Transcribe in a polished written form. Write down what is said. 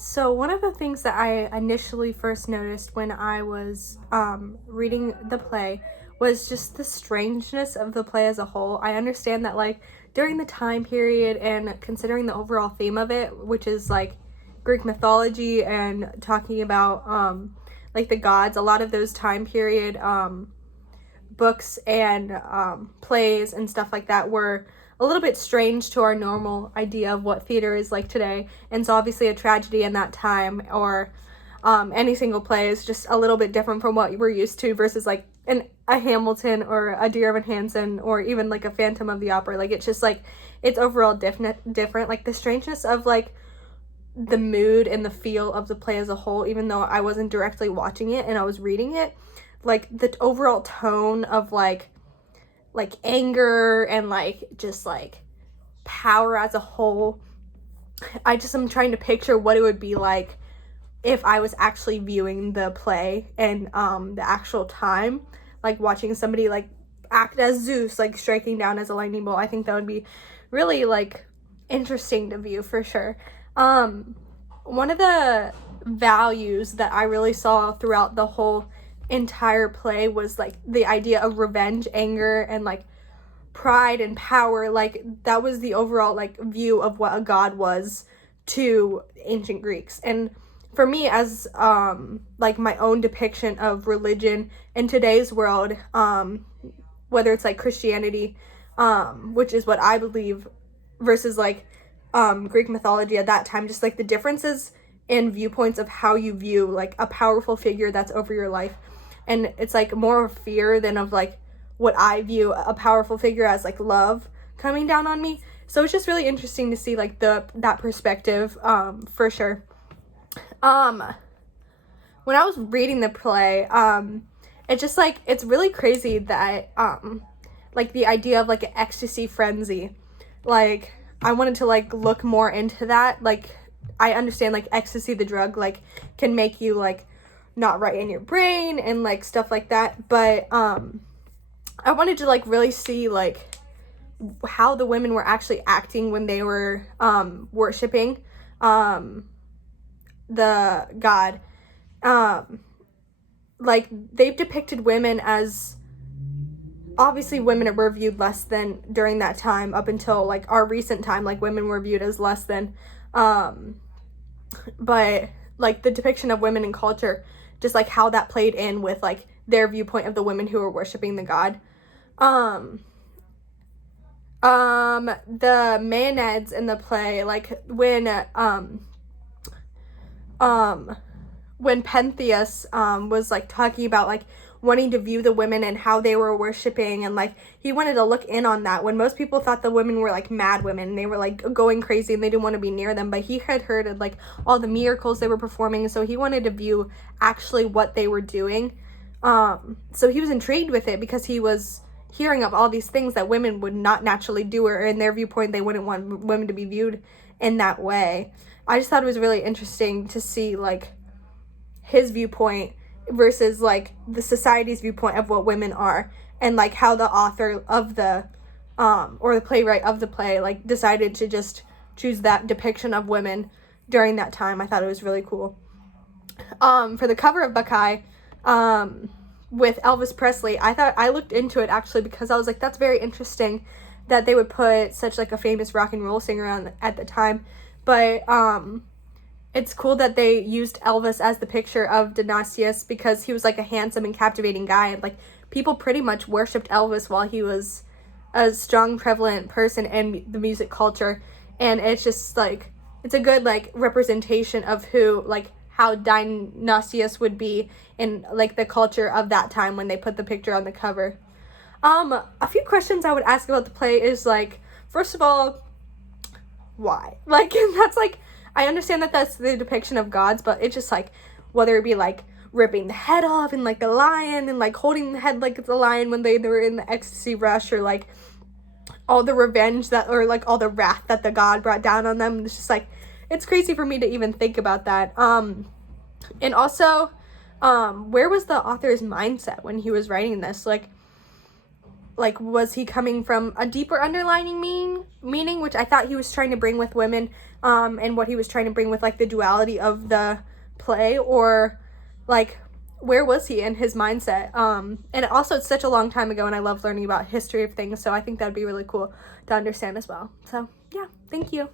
So one of the things that I initially first noticed when I was reading the play was just the strangeness of the play as a whole. I understand that like during the time period and considering the overall theme of it, which is like Greek mythology and talking about like the gods, a lot of those time period books and plays and stuff like that were a little bit strange to our normal idea of what theater is like today. And so obviously a tragedy in that time or any single play is just a little bit different from what we're used to versus like a Hamilton or a Dear Evan Hansen or even like a Phantom of the Opera. Like it's just like it's overall different. Like the strangeness of like the mood and the feel of the play as a whole, even though I wasn't directly watching it and I was reading it, like the overall tone of like anger and like just like power as a whole. I just am trying to picture what it would be like if I was actually viewing the play and the actual time, like watching somebody like act as Zeus, like striking down as a lightning bolt. I think that would be really like interesting to view for sure. One of the values that I really saw throughout the whole entire play was like the idea of revenge, anger, and like pride and power. Like that was the overall like view of what a god was to ancient Greeks. And for me as like my own depiction of religion in today's world, whether it's like Christianity, which is what I believe, versus like Greek mythology at that time, just like the differences in viewpoints of how you view like a powerful figure that's over your life. And it's like more of fear than of like what I view a powerful figure as, like love coming down on me. So it's just really interesting to see like that perspective, for sure. When I was reading the play, it's just like it's really crazy that like the idea of like an ecstasy frenzy. Like I wanted to like look more into that. Like I understand like ecstasy, the drug, like can make you like not right in your brain and like stuff like that, but I wanted to like really see like how the women were actually acting when they were worshiping the god. Like they've depicted women as, obviously women were viewed less than during that time up until like our recent time. Like women were viewed as less than, but like the depiction of women in culture, just like how that played in with like their viewpoint of the women who were worshiping the god. The maenads in the play, like when Pentheus was like talking about like wanting to view the women and how they were worshiping, and like he wanted to look in on that when most people thought the women were like mad women and they were like going crazy and they didn't want to be near them, but he had heard of like all the miracles they were performing, so he wanted to view actually what they were doing. So he was intrigued with it because he was hearing of all these things that women would not naturally do, or in their viewpoint they wouldn't want women to be viewed in that way. I just thought it was really interesting to see like his viewpoint versus like the society's viewpoint of what women are, and like how the author of the or the playwright of the play like decided to just choose that depiction of women during that time. I thought it was really cool. For the cover of Bacchae, with Elvis Presley, I looked into it actually because I was like, that's very interesting that they would put such like a famous rock and roll singer on at the time. But it's cool that they used Elvis as the picture of Dionysius because he was like a handsome and captivating guy, and like people pretty much worshipped Elvis while he was a strong, prevalent person in the music culture. And it's just like it's a good like representation of who, like how Dionysius would be in like the culture of that time when they put the picture on the cover. A few questions I would ask about the play is like, first of all, why? Like that's like, I understand that that's the depiction of gods, but it's just like whether it be like ripping the head off and like the lion and like holding the head like it's a lion when they were in the ecstasy rush, or like all the revenge that, or like all the wrath that the god brought down on them. It's just like, it's crazy for me to even think about that. And also, where was the author's mindset when he was writing this? Like was he coming from a deeper underlining meaning, which I thought he was trying to bring with women, and what he was trying to bring with like the duality of the play, or like where was he in his mindset. And also it's such a long time ago, and I love learning about history of things, so I think that would be really cool to understand as well. So yeah, thank you.